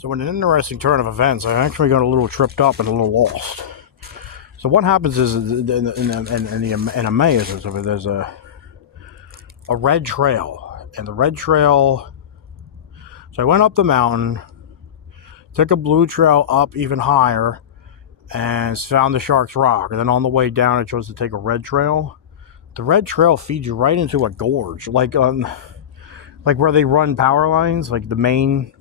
So in an interesting turn of events, I actually got a little tripped up and a little lost. So what happens is in Emmaus, there's a red trail, and the red trail. So I went up the mountain, took a blue trail up even higher, and found the Shark's Rock. And then on the way down, I chose to take a red trail. The red trail feeds you right into a gorge, like where they run power lines, like the main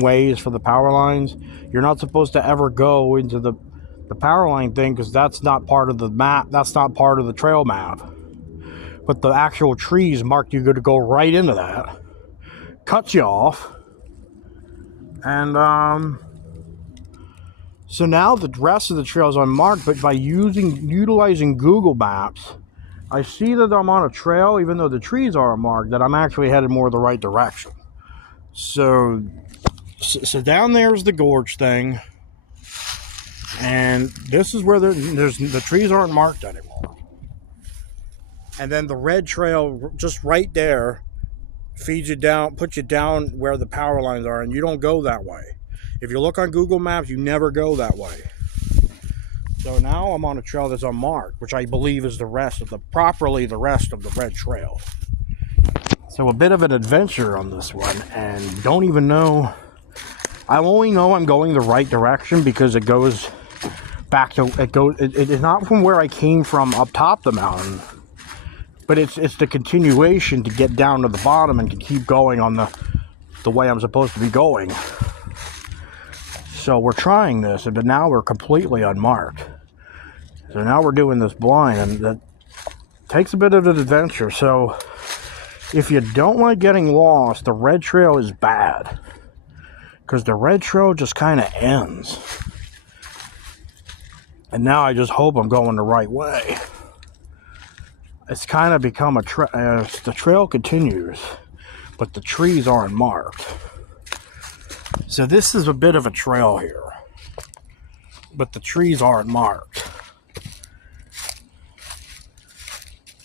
ways for the power lines. You're not supposed to ever go into the power line thing because that's not part of the map. That's not part of the trail map. But the actual trees marked you to go right into that. Cuts you off. And so now the rest of the trail is unmarked, but by utilizing Google Maps, I see that I'm on a trail, even though the trees are marked, that I'm actually headed more the right direction. So down there's the gorge thing, and this is where the trees aren't marked anymore. And then the red trail, just right there, feeds you down, puts you down where the power lines are, and you don't go that way. If you look on Google Maps, you never go that way. So now I'm on a trail that's unmarked, which I believe is the rest of the red trail. So a bit of an adventure on this one, and don't even know. I only know I'm going the right direction because it goes back to it's not from where I came from up top the mountain, but it's the continuation to get down to the bottom and to keep going on the way I'm supposed to be going. So we're trying this, but now we're completely unmarked. So now we're doing this blind, and that takes a bit of an adventure. So if you don't like getting lost, the red trail is bad, because the red trail just kind of ends. And now I just hope I'm going the right way. It's kind of become the trail continues, but the trees aren't marked. So this is a bit of a trail here, but the trees aren't marked.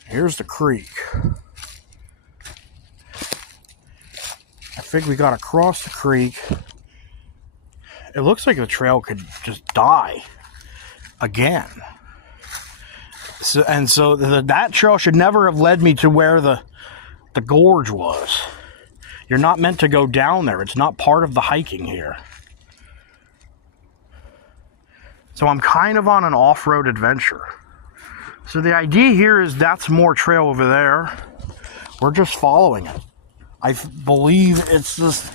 Here's the creek. I think we got to cross the creek. It looks like the trail could just die again. So that trail should never have led me to where the gorge was. You're not meant to go down there. It's not part of the hiking here. So I'm kind of on an off-road adventure. So the idea here is that's more trail over there. We're just following it. I believe it's this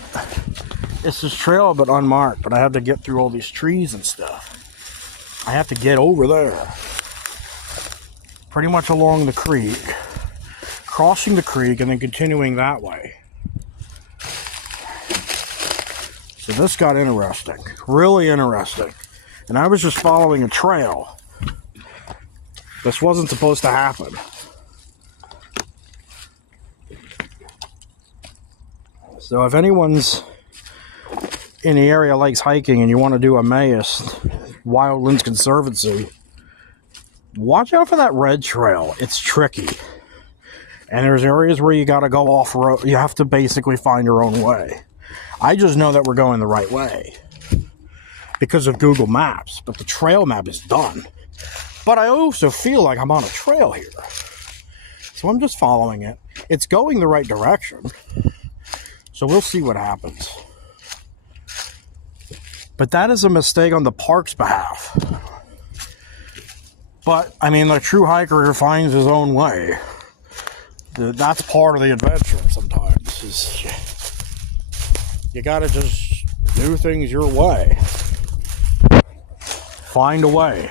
trail, but unmarked. But I have to get through all these trees and stuff. I have to get over there. Pretty much along the creek. Crossing the creek and then continuing that way. So this got interesting, really interesting. And I was just following a trail. This wasn't supposed to happen. So if anyone's in the area likes hiking and you want to do Emmaus, Wildlands Conservancy, watch out for that red trail. It's tricky. And there's areas where you got to go off-road. You have to basically find your own way. I just know that we're going the right way because of Google Maps, but the trail map is done. But I also feel like I'm on a trail here. So I'm just following it. It's going the right direction. So we'll see what happens. But that is a mistake on the park's behalf. But, I mean, the true hiker finds his own way. That's part of the adventure sometimes. You gotta just do things your way. Find a way.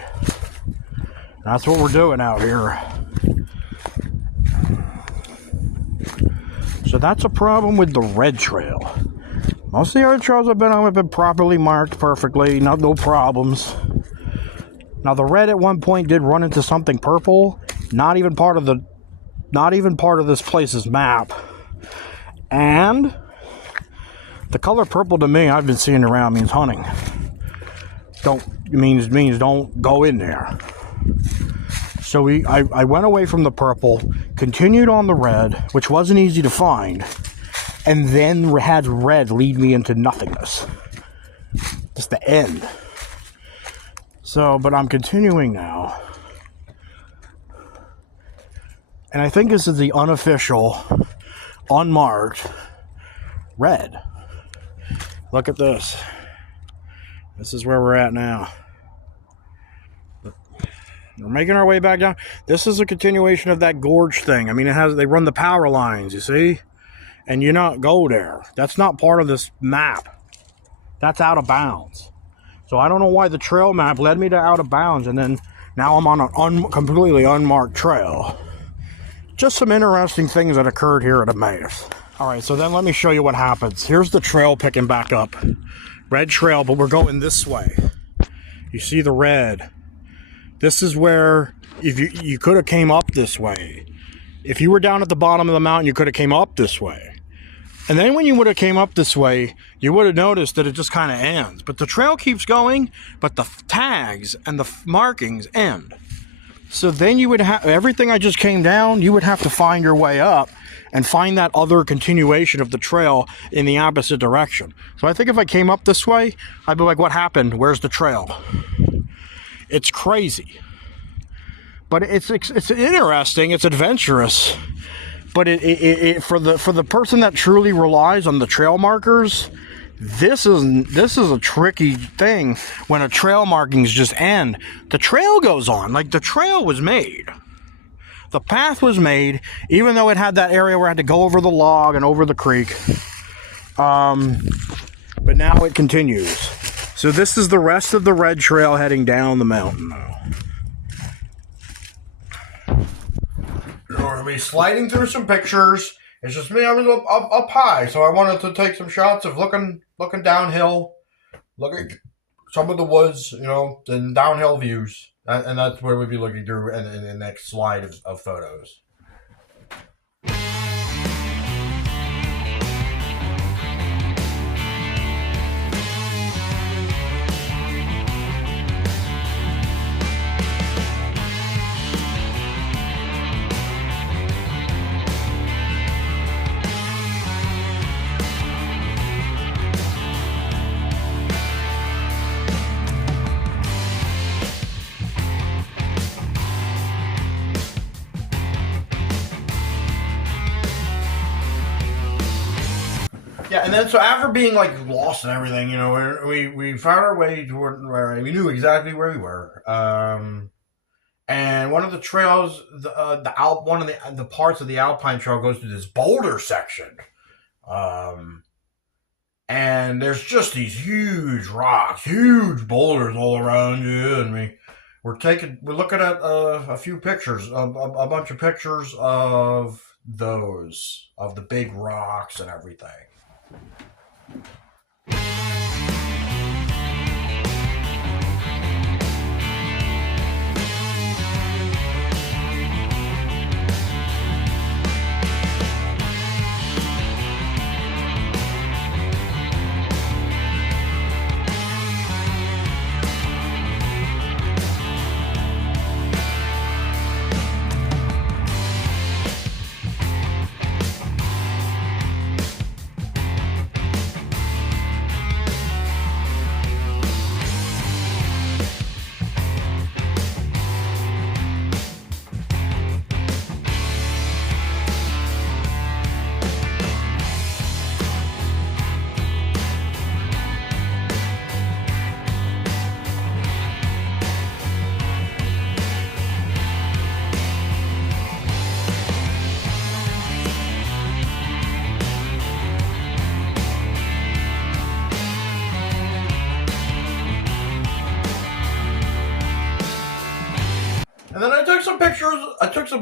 That's what we're doing out here. So that's a problem with the red trail. Most of the other trails I've been on have been properly marked perfectly, no problems. Now the red at one point did run into something purple, not even part of this place's map. And the color purple to me, I've been seeing around, means hunting. Means don't go in there. So I went away from the purple, continued on the red, which wasn't easy to find, and then had red lead me into nothingness. Just the end. So, but I'm continuing now. And I think this is the unofficial, unmarked red. Look at this. This is where we're at now. We're making our way back down. This is a continuation of that gorge thing. I mean, they run the power lines, you see? And you not go there. That's not part of this map. That's out of bounds. So I don't know why the trail map led me to out of bounds, and then now I'm on an completely unmarked trail. Just some interesting things that occurred here at Emmaus. All right, so then let me show you what happens. Here's the trail picking back up. Red trail, but we're going this way. You see the red. This is where, if you could have came up this way. If you were down at the bottom of the mountain, you could have came up this way. And then when you would have came up this way, you would have noticed that it just kind of ends. But the trail keeps going, but the tags and the markings end. So then you would have, everything I just came down, you would have to find your way up and find that other continuation of the trail in the opposite direction. So I think if I came up this way, I'd be like, what happened? Where's the trail? It's crazy. But it's interesting, it's adventurous. But for the person that truly relies on the trail markers, this is a tricky thing when a trail markings just end. The trail goes on, like the trail was made. The path was made, even though it had that area where I had to go over the log and over the creek. But now it continues. So this is the rest of the red trail heading down the mountain now. We're going to be sliding through some pictures. It's just me. I was up high, so I wanted to take some shots of looking downhill, looking some of the woods, and downhill views, and that's where we'll be looking through in the next slide of photos. Yeah, and then so after being like lost and everything, we found our way to where we knew exactly where we were. And one of the trails, one of the parts of the Alpine Trail goes through this boulder section. And there's just these huge rocks, huge boulders all around you, and we're looking at a few pictures, a bunch of pictures of the big rocks and everything. And then I took some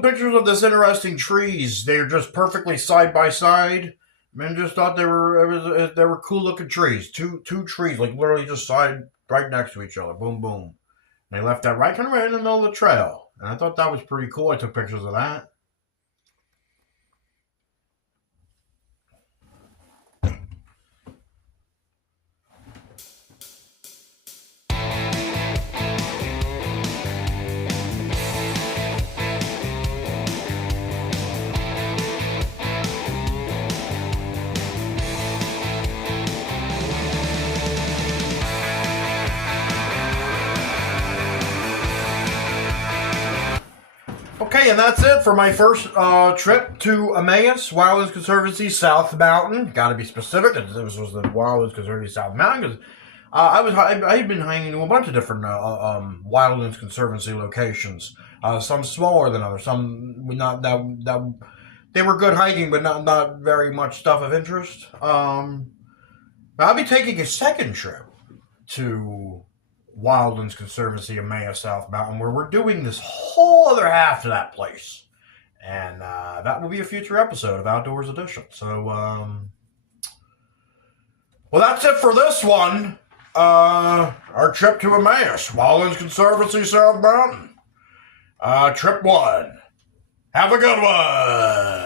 pictures of this interesting trees. They're just perfectly side by side. And just thought they were cool looking trees. Two trees, like literally just side right next to each other. Boom, boom. And they left that right in the middle of the trail. And I thought that was pretty cool. I took pictures of that. Okay, and that's it for my first trip to Emmaus, Wildlands Conservancy, South Mountain. Got to be specific. This was the Wildlands Conservancy, South Mountain, because I had been hanging to a bunch of different Wildlands Conservancy locations. Some smaller than others. Some not that they were good hiking, but not very much stuff of interest. I'll be taking a second trip to Wildlands Conservancy, Emmaus, South Mountain, where we're doing this whole other half to that place. And that will be a future episode of Outdoors Edition. So, well, that's it for this one. Our trip to Emmaus, Wildlands Conservancy, South Mountain. Trip 1. Have a good one.